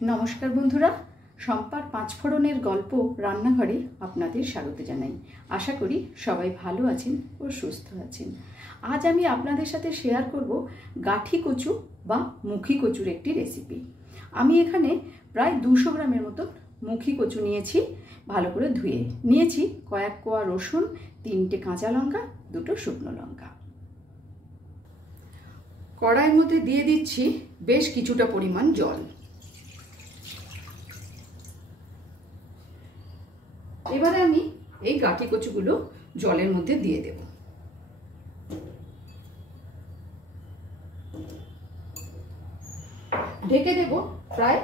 নমস্কার বন্ধুরা, সম্পার পাঁচফোড়নের গল্প রান্নাঘরে আপনাদের স্বাগত জানাই। আশা করি সবাই ভালো আছেন ও সুস্থ আছেন। আজ আমি আপনাদের সাথে শেয়ার করব গাঠি কচু বা মুখী কচুর একটি রেসিপি। আমি এখানে প্রায় 200 গ্রামের মতো মুখী কচু নিয়েছি। ভালো করে ধুয়ে নিয়েছি কয়েক কোয়া রসুন, 3টে কাঁচা লঙ্কা, 2টো শুকনো লঙ্কা। কড়াইয়ের মধ্যে দিয়ে দিচ্ছি বেশ কিছুটা পরিমাণ জল। এবারে আমি এই গাঠি কচুগুলো জলের মধ্যে দিয়ে দেব। ঢেকে দেব প্রায়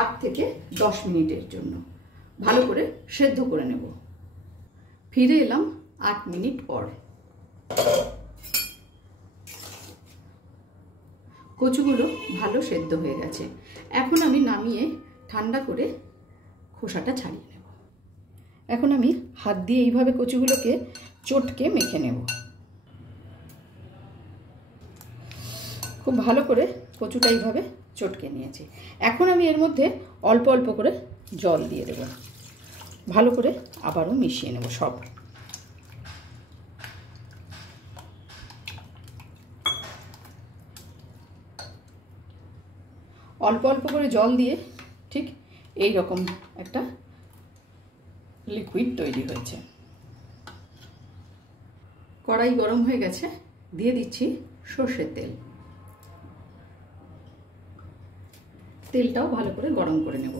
8 থেকে 10 মিনিটের জন্য। ভালো করে সেদ্ধ করে নেব। ফিরে এলাম 8 মিনিট পর। কচুগুলো ভালো সেদ্ধ হয়ে গেছে। এখন আমি নামিয়ে ঠান্ডা করে খোসাটা ছাড়িয়ে নেব। এখন আমি হাত দিয়ে এইভাবে কচুগুলোকে চটকে মেখে নেব। খুব ভালো করে কচুটা এইভাবে চটকে নিয়েছি। এখন আমি এর মধ্যে অল্প অল্প করে জল দিয়ে দেব। ভালো করে আবারও মিশিয়ে নেব সব। অল্প অল্প করে জল দিয়ে ঠিক এই রকম একটা লিকুইড তৈরি হয়েছে। কড়াই গরম হয়ে গেছে, দিয়ে দিচ্ছি সর্ষের তেল। তেলটাও ভালো করে গরম করে নেব।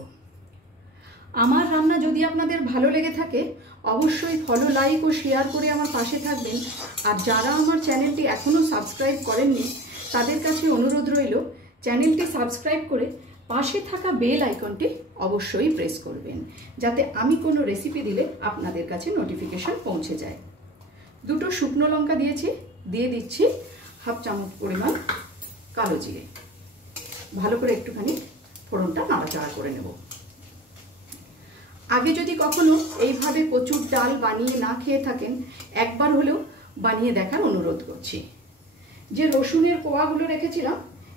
আমার রান্না যদি আপনাদের ভালো লেগে থাকে অবশ্যই ফলো, লাইক ও শেয়ার করে আমার পাশে থাকবেন। আর যারা আমার চ্যানেলটি এখনও সাবস্ক্রাইব করেননি তাদের কাছে অনুরোধ রইল চ্যানেলটি সাবস্ক্রাইব করে পাশে থাকা বেল আইকনটি অবশ্যই প্রেস করবেন, যাতে আমি কোনো রেসিপি দিলে আপনাদের কাছে নোটিফিকেশন পৌঁছে যায়। 2টো শুকনো লঙ্কা দিয়েছি, দিয়ে দিচ্ছি 1/2 চামচ পরিমাণ কালো জিরে। ভালো করে একটুখানি ফোড়নটা নাড়াচাড়া করে নেব। আগে যদি কখনো এইভাবে কচুর ডাল বানিয়ে না খেয়ে থাকেন, একবার হলেও বানিয়ে দেখার অনুরোধ করছি। যে রসুনের কোয়াগুলো রেখেছিলাম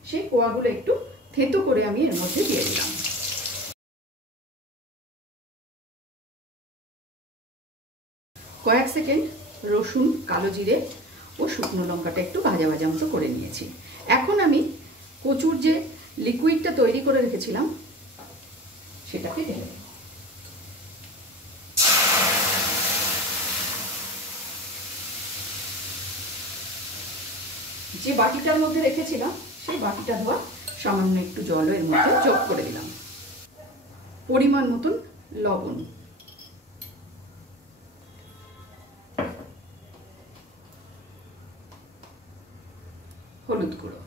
সেই কোয়াগুলো একটু থেতো করে আমি এর মধ্যে দিয়ে দিলাম। কয়েক সেকেন্ড রসুন, কালো জিরে ও শুকনো লঙ্কাটা একটু ভাজা ভাজা মতো করে নিয়েছি। এখন আমি কচুর যে লিকুইডটা তৈরি করে রেখেছিলাম সেটাকে ঢেলে দেব। যে বাটিটার মধ্যে রেখেছিলাম সেই বাটিটা ধোয়া সামান্য একটু জল এর মধ্যে যোগ করে দিলাম। পরিমাণ মতন লবণ, হলুদ গুঁড়ো,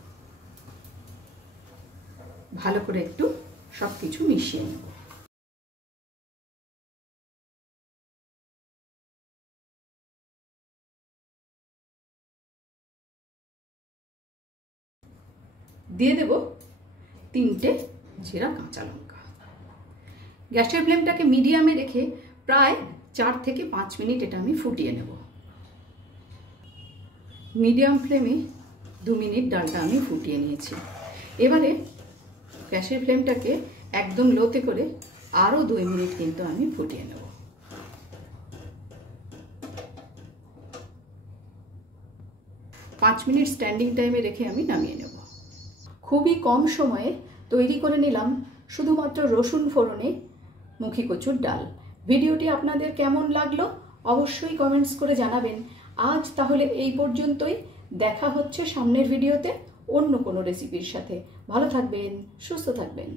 ভালো করে একটু সবকিছু মিশিয়ে নেব। দিয়ে দেব 3টে চেরা কাঁচা লঙ্কা। গ্যাসের ফ্লেমটাকে মিডিয়ামে রেখে প্রায় 4 থেকে 5 মিনিট এটা আমি ফুটিয়ে নেব। মিডিয়াম ফ্লেমে 2 মিনিট ডালটা আমি ফুটিয়ে নিয়েছি। এবারে গ্যাসের ফ্লেমটাকে একদম লোতে করে আরও 2 মিনিট কিন্তু আমি ফুটিয়ে নেব। পাঁচ মিনিট স্ট্যান্ডিং টাইমে রেখে আমি নামিয়ে নেব। খুবই কম সময়ে তৈরি করে নিলাম শুধুমাত্র রসুন ফোড়নে মুখী কচুর ডাল। ভিডিওটি আপনাদের কেমন লাগলো অবশ্যই কমেন্টস করে জানাবেন। আজ তাহলে এই পর্যন্তই। দেখা হচ্ছে সামনের ভিডিওতে অন্য কোনো রেসিপির সাথে। ভালো থাকবেন, সুস্থ থাকবেন।